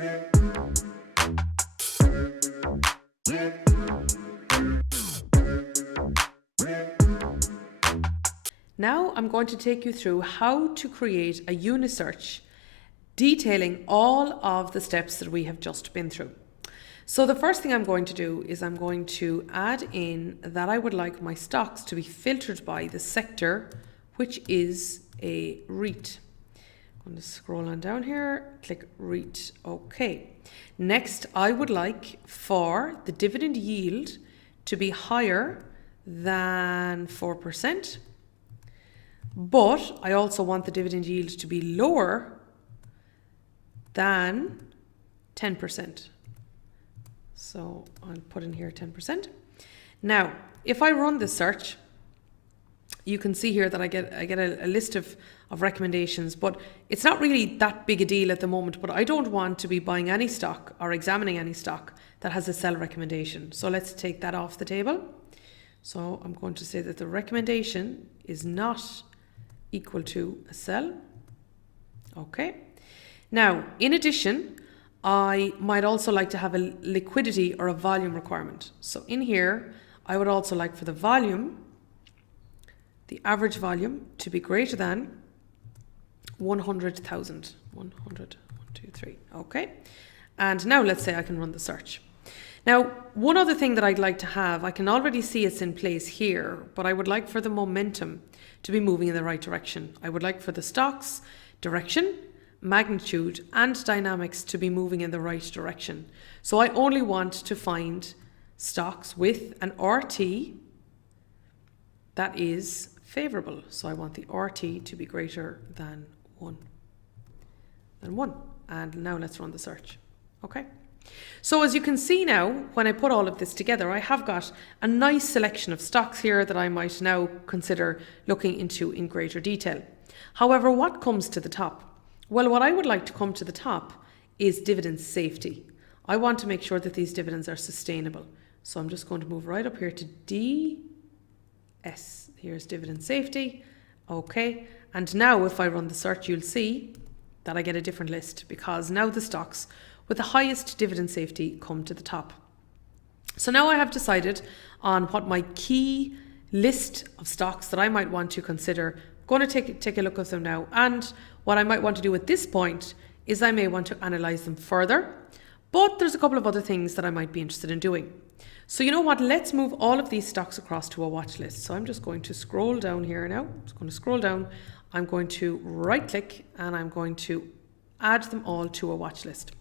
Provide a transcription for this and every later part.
Now I'm going to take you through how to create a Unisearch detailing all of the steps that we have just been through. So the first thing I'm going to do is I'm going to add in that I would like my stocks to be filtered by the sector, which is a REIT. I'm going to scroll on down here, click REIT. Okay. Next, I would like for the dividend yield to be higher than 4%. But I also want the dividend yield to be lower than 10%. So I'll put in here 10%. Now, if I run this search, you can see here that I get a list of recommendations, but it's not really that big a deal at the moment. But I don't want to be buying any stock or examining any stock that has a sell recommendation. So let's take that off the table. So I'm going to say that the recommendation is not equal to a sell. Okay. Now, in addition, I might also like to have a liquidity or a volume requirement. So in here, I would also like for the volume, the average volume, to be greater than 100,000. 100, 1, 2, 3. Okay. And now let's say I can run the search. Now, one other thing that I'd like to have, I can already see it's in place here, but I would like for the momentum to be moving in the right direction. I would like for the stocks direction, magnitude and dynamics to be moving in the right direction. So I only want to find stocks with an RT that is favorable. So I want the RT to be greater than 1. And now let's run the search. Okay. So as you can see now, when I put all of this together, I have got a nice selection of stocks here that I might now consider looking into in greater detail. However, what comes to the top? Well, what I would like to come to the top is dividend safety. I want to make sure that these dividends are sustainable. So I'm just going to move right up here to DS. Here's dividend safety. Okay. And now if I run the search, you'll see that I get a different list because now the stocks with the highest dividend safety come to the top. So now I have decided on what my key list of stocks that I might want to consider. I'm going to take a look at them now. And what I might want to do at this point is I may want to analyze them further, but there's a couple of other things that I might be interested in doing. So you know what, let's move all of these stocks across to a watch list. So I'm just going to scroll down here now. I'm just going to scroll down. I'm going to right click and I'm going to add them all to a watch list.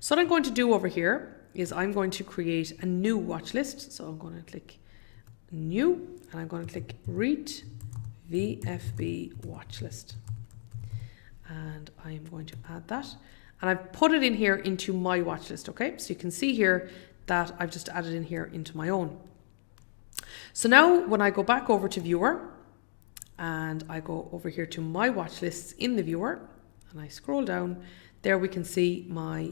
So what I'm going to do over here is I'm going to create a new watch list. So I'm going to click new and I'm going to click REIT VFB watch list. And I'm going to add that. And I've put it in here into my watch list. Okay, so you can see here that I've just added in here into my own. So now when I go back over to viewer and I go over here to my watch lists in the viewer and I scroll down, there we can see my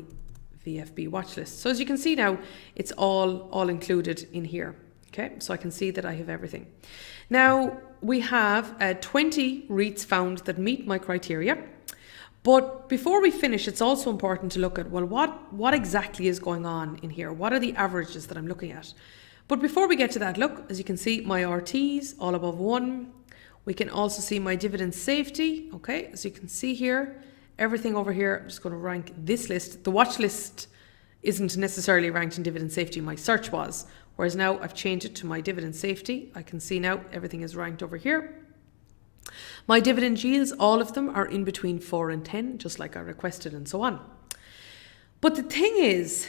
VFB watch list. So as you can see now, it's all included in here. Okay, so I can see that I have everything. Now we have 20 REITs found that meet my criteria. But before we finish, it's also important to look at, well, what exactly is going on in here? What are the averages that I'm looking at? But before we get to that, look, as you can see, my RTs all above 1. We can also see my dividend safety. Okay, as you can see here, everything over here, I'm just going to rank this list. The watch list isn't necessarily ranked in dividend safety. My search was, whereas now I've changed it to my dividend safety. I can see now everything is ranked over here. My dividend yields, all of them are in between 4 and 10, just like I requested and so on. But the thing is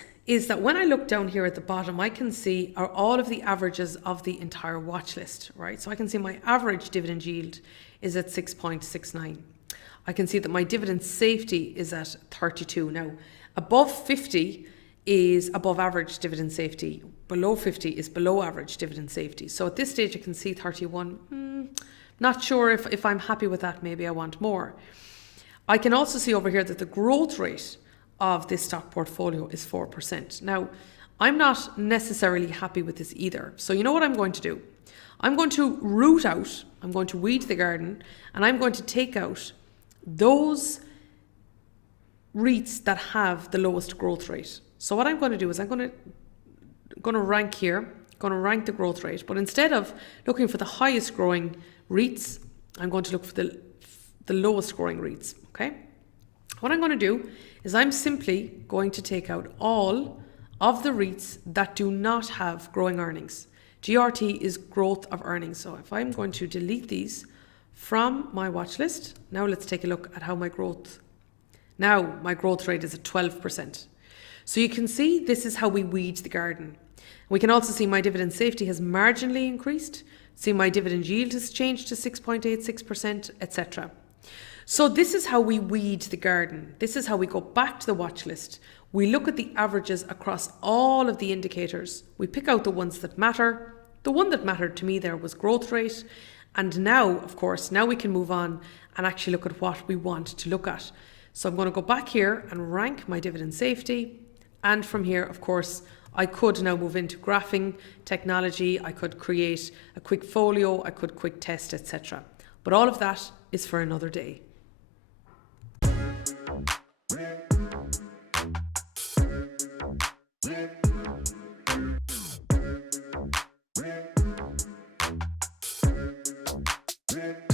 that when I look down here at the bottom, I can see are all of the averages of the entire watch list, right? So I can see my average dividend yield is at 6.69. I can see that my dividend safety is at 32. Now, above 50 is above average dividend safety. Below 50 is below average dividend safety. So at this stage, I can see 31. Not sure if I'm happy with that. Maybe I want more. I can also see over here that the growth rate of this stock portfolio is 4%. Now, I'm not necessarily happy with this either. So you know what I'm going to do? I'm going to root out, I'm going to weed the garden, and I'm going to take out those REITs that have the lowest growth rate. So what I'm going to do is I'm going to rank here, going to rank the growth rate, but instead of looking for the highest growing REITs, I'm going to look for the lowest growing REITs, okay? What I'm going to do is I'm simply going to take out all of the REITs that do not have growing earnings. GRT is growth of earnings. So if I'm going to delete these from my watch list, now let's take a look at how my growth rate is at 12%. So you can see this is how we weed the garden. We can also see my dividend safety has marginally increased. See my dividend yield has changed to 6.86%, etc. So this is how we weed the garden. This is how we go back to the watch list. We look at the averages across all of the indicators. We pick out the ones that matter. The one that mattered to me there was growth rate. And now, of course, now we can move on and actually look at what we want to look at. So I'm going to go back here and rank my dividend safety. And from here, of course, I could now move into graphing technology. I could create a quick folio. I could quick test, etc. But all of that is for another day. Yeah.